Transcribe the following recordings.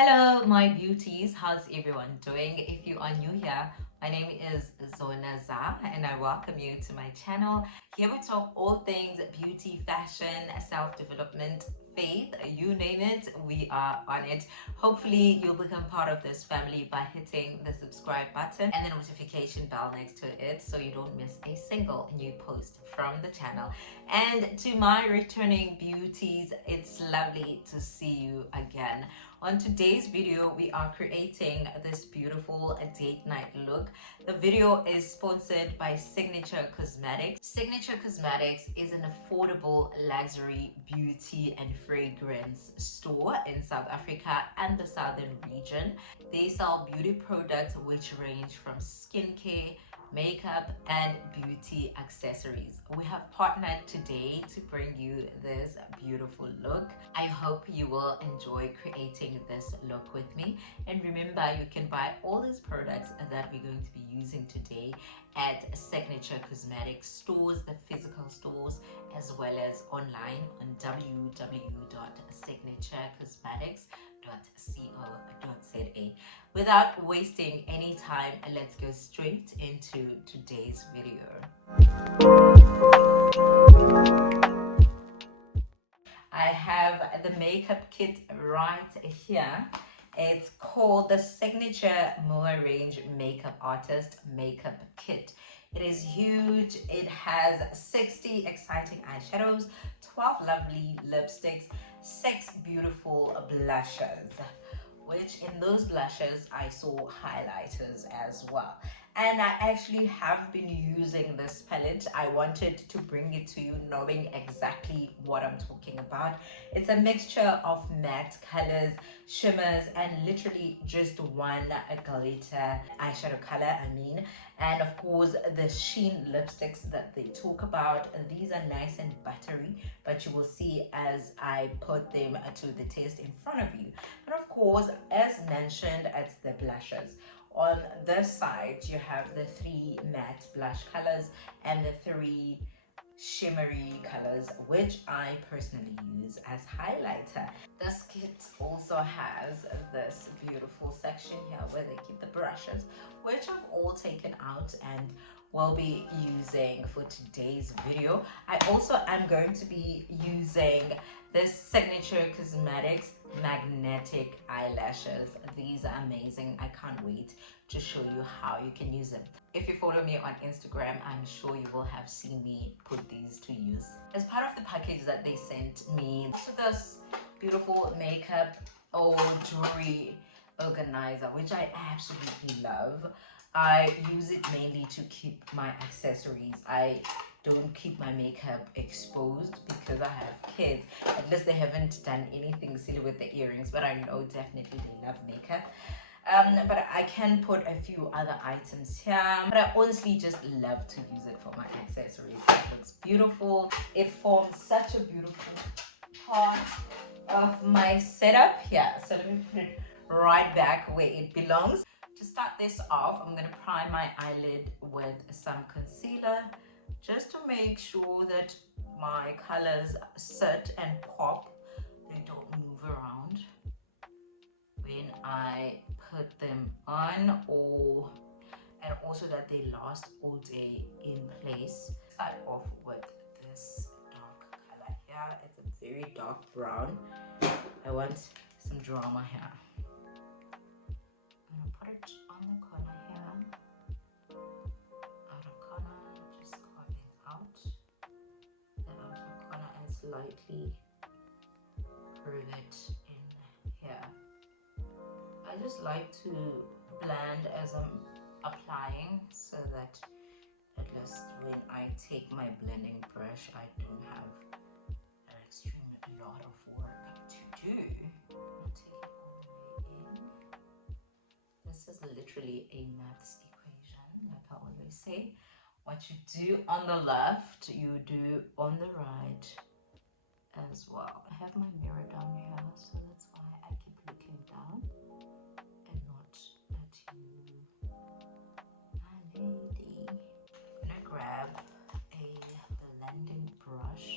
Hello, my beauties. How's everyone doing? If you are new here, my name is Zona Za, and I welcome you to my channel. Here we talk all things beauty, fashion, self-development, faith, you name it, we are on it. Hopefully, you'll become part of this family by hitting the subscribe button and the notification bell next to it so you don't miss a single new post from the channel. And to my returning beauties, it's lovely to see you again. On today's video, we are creating this beautiful date night look. The video is sponsored by Signature Cosmetics. Signature Cosmetics is an affordable luxury beauty and fragrance store in South Africa and the southern region. They sell beauty products which range from skincare, makeup, and beauty accessories. We have partnered today to bring you this beautiful look. I hope you will enjoy creating this look with me. And remember, you can buy all these products that we're going to be using today at Signature Cosmetics stores, the physical stores, as well as online on www.signaturecosmetics.co.za. Without wasting any time, let's go straight into today's video. I have the makeup kit right here. It's called the Signature MUA Range Makeup Artist Makeup Kit. It is huge. It has 60 exciting eyeshadows, 12 lovely lipsticks, 6 beautiful blushes, which in those blushes I saw highlighters as well. And I actually have been using this palette. I wanted to bring it to you knowing exactly what I'm talking about. It's a mixture of matte colors, shimmers, and literally just one glitter eyeshadow color, and of course the sheen lipsticks that they talk about. These are nice and buttery, but you will see as I put them to the test in front of you. And of course, as mentioned, it's the blushes. On this side, you have the 3 matte blush colors and the 3 shimmery colors, which I personally use as highlighter. This kit also has this beautiful section here where they keep the brushes, which I've all taken out and will be using for today's video. I also am going to be using this Signature Cosmetics magnetic eyelashes. These are amazing. I can't wait to show you how you can use them. If you follow me on Instagram, I'm sure you will have seen me put these to use. As part of the package that they sent me, so this beautiful makeup or jewelry organizer, which I absolutely love. I use it mainly to keep my accessories. I don't keep my makeup exposed because I have kids. At least they haven't done anything silly with the earrings, but I know definitely they love makeup. But I can put a few other items here, but I honestly just love to use it for my accessories. It looks beautiful. It forms such a beautiful part of my setup here. So let me put it right back where it belongs. To start this off, I'm going to prime my eyelid with some concealer just to make sure that my colors sit and pop. They don't move around when I put them on, and also that they last all day in place. Start off with this dark color here. It's a very dark brown. I want some drama here. I'm gonna put it on the corner here. Outer corner, just carving out the outer corner and slightly curve it in here. I just like to blend as I'm applying so that at least when I take my blending brush, I don't have an extreme lot of work to do. I'm take it all the way in. This is literally a maths equation, like I always say. What you do on the left, you do on the right as well. I have my mirror down here, so that's why I keep looking down and not at you, my lady. I'm gonna grab a blending brush,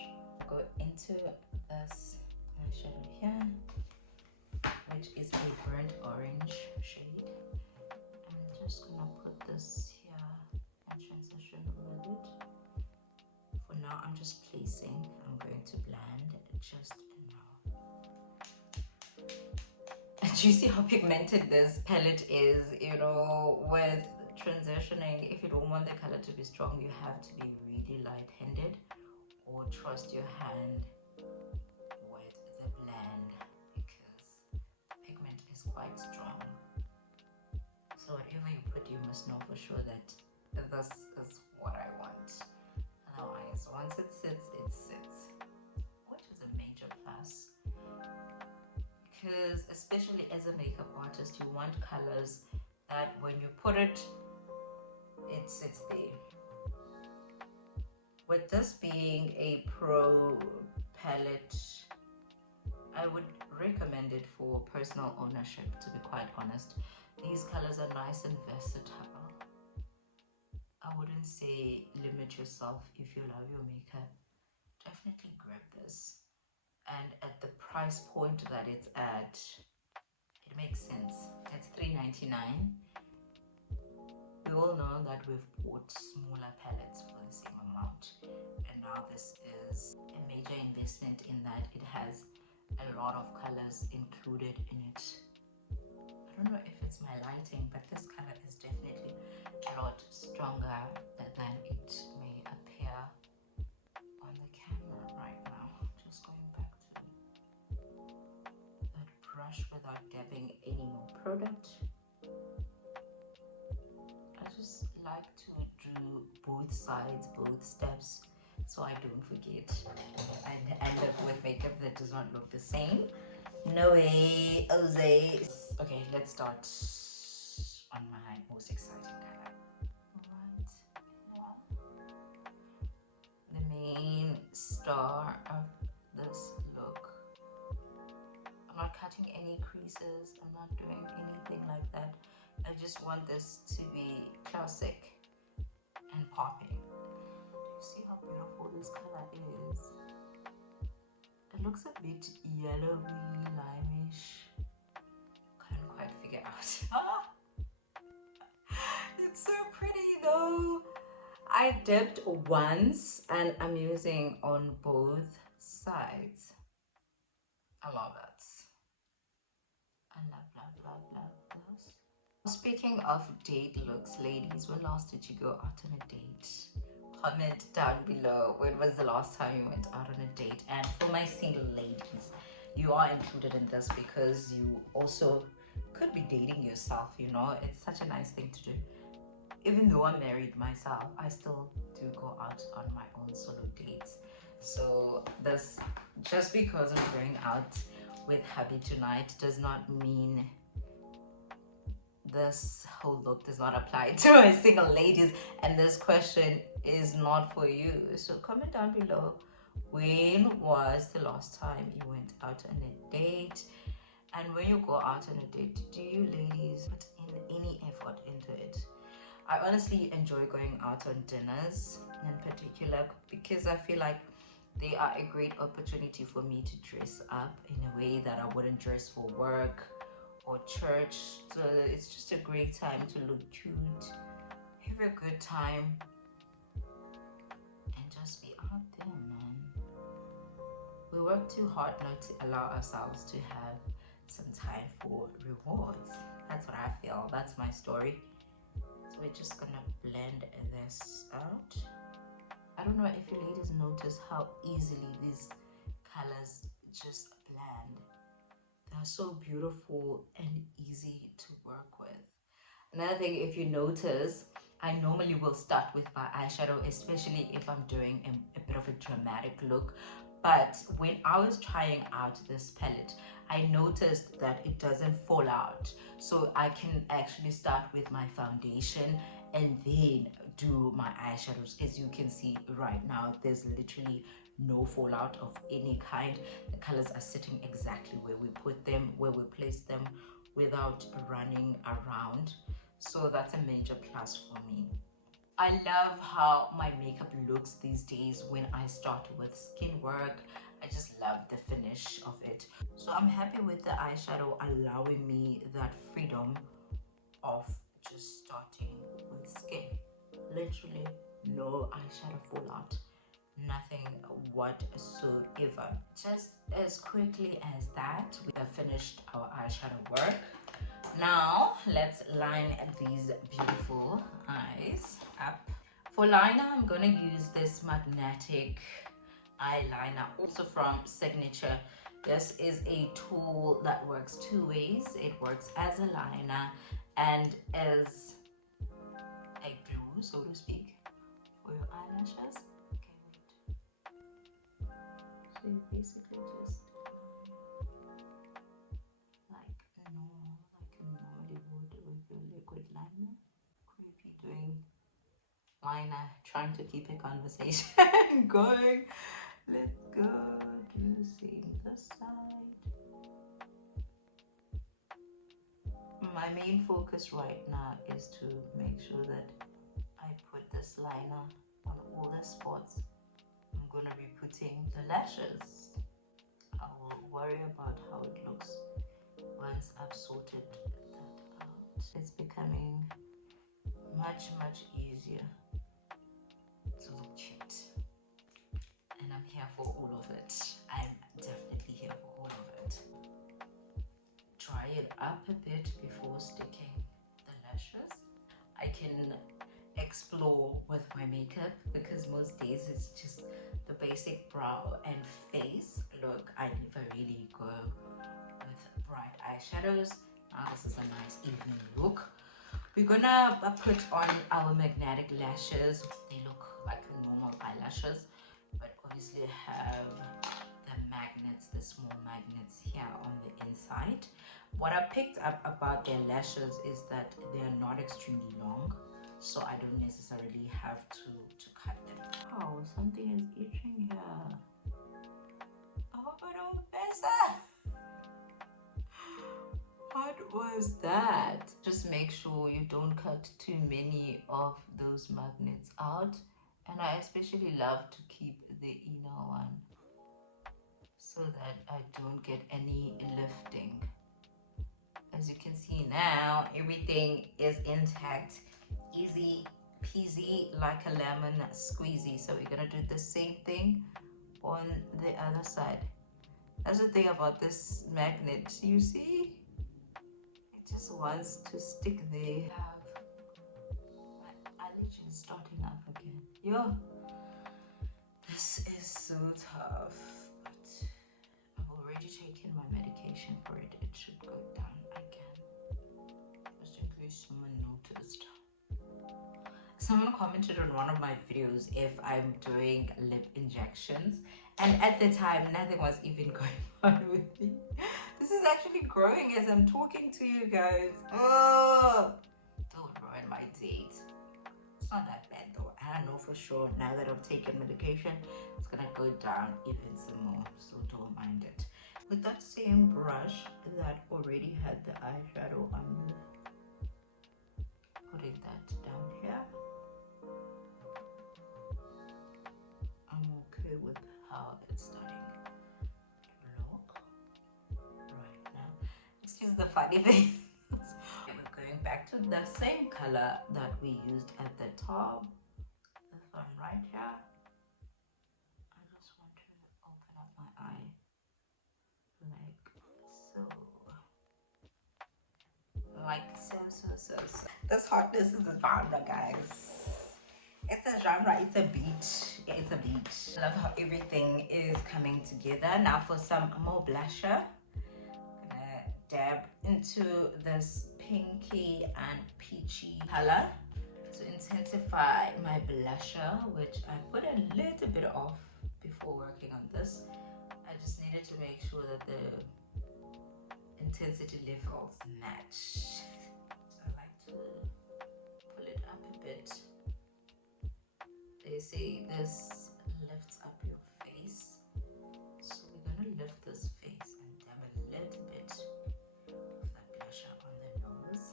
go into this eyeshadow here, which is a now I'm just placing. I'm going to blend just now. And you see how pigmented this palette is, you know, with transitioning. If you don't want the color to be strong, you have to be really light-handed or trust your hand with the blend because pigment is quite strong. So whatever you put, you must know for sure that this is what I want. Otherwise, once it sits, which is a major plus. Because especially as a makeup artist, you want colors that when you put it, it sits there. With this being a pro palette, I would recommend it for personal ownership, to be quite honest. These colors are nice and versatile. I wouldn't say limit yourself if you love your makeup. Definitely grab this. And at the price point that it's at, it makes sense. It's $3.99. We all know that we've bought smaller palettes for the same amount, and now this is a major investment in that it has a lot of colors included in it. I don't know if it's my lighting, but this color is definitely a lot stronger than it may appear on the camera right now. Just going back to that brush without dabbing any more product. I just like to do both sides, both steps, so I don't forget and end up with makeup that does not look the same. No way, Jose. Okay, let's start on my most exciting color. Right. The main star of this look. I'm not cutting any creases. I'm not doing anything like that. I just want this to be classic and popping. Do you see how beautiful this color is? It looks a bit yellowy, limeish. Can't quite figure out. It's so pretty though. I dipped once and I'm using on both sides. I love it. I love this. Speaking of date looks, ladies, when last did you go out on a date? Comment down below when was the last time you went out on a date. And for my single ladies, you are included in this because you also could be dating yourself, you know. It's such a nice thing to do. Even though I'm married myself, I still do go out on my own solo dates. So this, just because I'm going out with hubby tonight does not mean this whole look does not apply to my single ladies, and this question is not for you. So comment down below, when was the last time you went out on a date? And when you go out on a date, do you ladies put in any effort into it? I honestly enjoy going out on dinners in particular because I feel like they are a great opportunity for me to dress up in a way that I wouldn't dress for work or church. So it's just a great time to look cute, have a good time, and just be out there, man. We work too hard not to allow ourselves to have some time for rewards. That's what I feel. That's my story. So we're just gonna blend this out. I don't know if you ladies notice how easily these colors just blend. They're so beautiful and easy to work with. Another thing, if you notice, I normally will start with my eyeshadow, especially if I'm doing a bit of a dramatic look. But when I was trying out this palette, I noticed that it doesn't fall out. So I can actually start with my foundation and then do my eyeshadows. As you can see right now, there's literally no fallout of any kind. The colors are sitting exactly where we put them, where we place them, without running around. So that's a major plus for me. I love how my makeup looks these days when I start with skin work. I just love the finish of it. So I'm happy with the eyeshadow allowing me that freedom of just starting with skin. Literally no eyeshadow fallout, nothing whatsoever. Just as quickly as that, we have finished our eyeshadow work. Now let's line these beautiful eyes up. For liner, I'm going to use this magnetic eyeliner, also from Signature. This is a tool that works two ways. It works as a liner and as a glue, so to speak, for your eyelashes. Okay, wait. So you basically just like normally would with your liquid liner. Creepy doing liner, trying to keep a conversation going. Let's go using this side. My main focus right now is to make sure that I put this liner on all the spots I'm gonna be putting the lashes. I will worry about how it looks once I've sorted that out. It's becoming much easier to look cute, and I'm here for all of it. I'm definitely here for all of it. Dry it up a bit before sticking the lashes. I can explore with my makeup because most days it's just the basic brow and face look. I never really go with bright eyeshadows. Now this is a nice evening look. We're gonna put on our magnetic lashes. They look like normal eyelashes, but obviously have the magnets, the small magnets here on the inside. What I picked up about their lashes is that they are not extremely long, so I don't necessarily have to cut them. Oh, something is itching here. I hope I don't mess up. What was that? Just make sure you don't cut too many of those magnets out. And I especially love to keep the inner one so that I don't get any lifting. As you can see now, everything is intact, easy peasy, like a lemon squeezy. So we're gonna do the same thing on the other side. That's the thing about this magnet, you see? It just wants to stick there. My allergies starting up again. Yo, this is so tough, but I've already taken my medication for it. It should go down again, just in case someone noticed. Someone commented on one of my videos if I'm doing lip injections, and at the time nothing was even going on with me. This is actually growing as I'm talking to you guys. Oh, don't ruin my date. It's not that bad though. I know for sure now that I've taken medication, it's gonna go down even some more, so don't mind it. With that same brush that already had the eyeshadow on, putting that down here. I'm okay with how it's starting to look right now. Excuse the funny thing. We're going back to the same color that we used at the top. This one right here. I just want to open up my eye like so. This hotness is a genre, guys. It's a genre, it's a beat. Yeah, it's a beat. I love how everything is coming together. Now for some more blusher, I'm gonna dab into this pinky and peachy color to intensify my blusher, which I put a little bit off before working on this. I just needed to make sure that the intensity levels match. So I like to pull it up a bit. They say this lifts up your face, so we're gonna lift this face and dab a little bit of that blusher on the nose,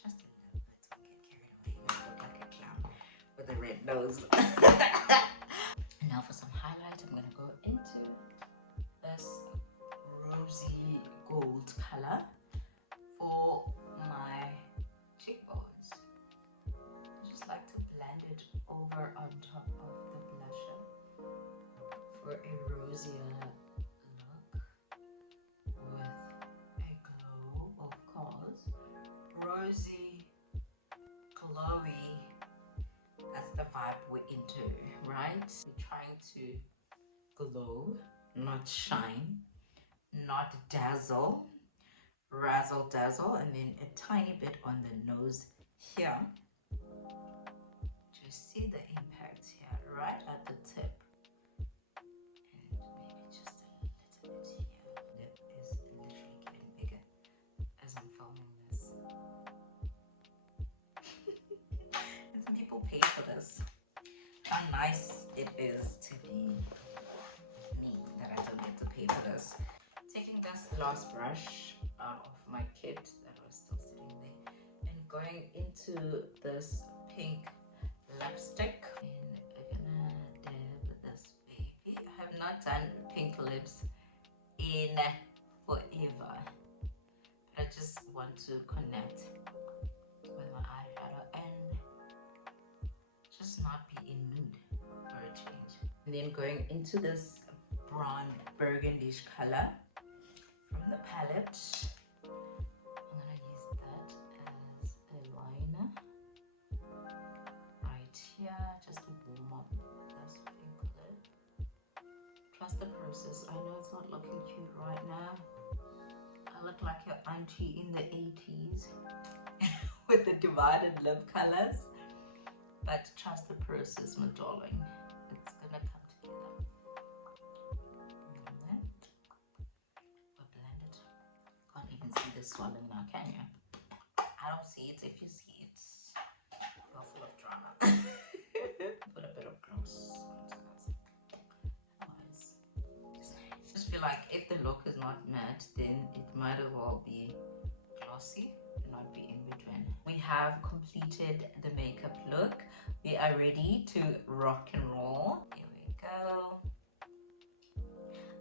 just a little bit. Don't get carried away. You look like a clown with a red nose. Now for some highlight, I'm gonna go into this rosy gold color for my cheekbones. I just like to blend it over on top of the blusher. rosier look with a glow, of course. Rosy, glowy, that's the vibe we're into, right? We're trying to glow, not shine, not dazzle, razzle dazzle, and then a tiny bit on the nose here. Just see the impact here, right at the tip. And maybe just a little bit here. Lip is literally getting bigger as I'm filming this. And some people pay for this. How nice it is to be me that I don't get to pay for this. Taking this last brush out of my kit that was still sitting there and going into this pink lipstick, and I'm gonna dab this baby. I have not done pink lips in forever, but I just want to connect with my eyeshadow and just not be in mood for a change. And then going into this brown burgundish color from the palette, I'm gonna use that as a liner right here, just to warm up this pink lip. Trust the process. I know it's not looking cute right now. I look like your auntie in the 80s with the divided lip colors, but trust the process, my darling. It's gonna come together. And then we'll blend it. Can't even see the swelling now, can you? I don't see it. If you see it, you're full of drama. Put a bit of gloss onto this. Otherwise, just feel like if the look is not matte, then it might as well be glossy and not be in between. We have completed the makeup look. We are ready to rock and roll. Here we go.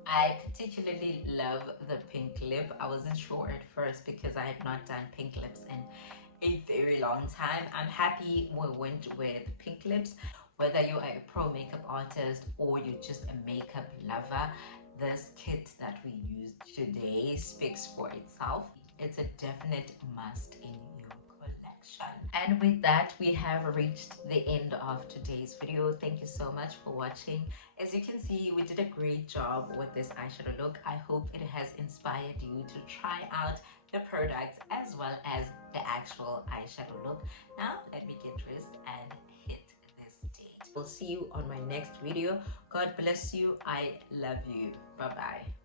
I particularly love the pink lip. I wasn't sure at first because I had not done pink lips in a very long time. I'm happy we went with pink lips. Whether you are a pro makeup artist or you're just a makeup lover, this kit that we used today speaks for itself. It's a definite must in your collection. And with that, we have reached the end of today's video. Thank you so much for watching. As you can see, we did a great job with this eyeshadow look. I hope it has inspired you to try out the products as well as the actual eyeshadow look. Now let me get dressed and hit this date. We'll see you on my next video. God bless you. I love you. Bye bye.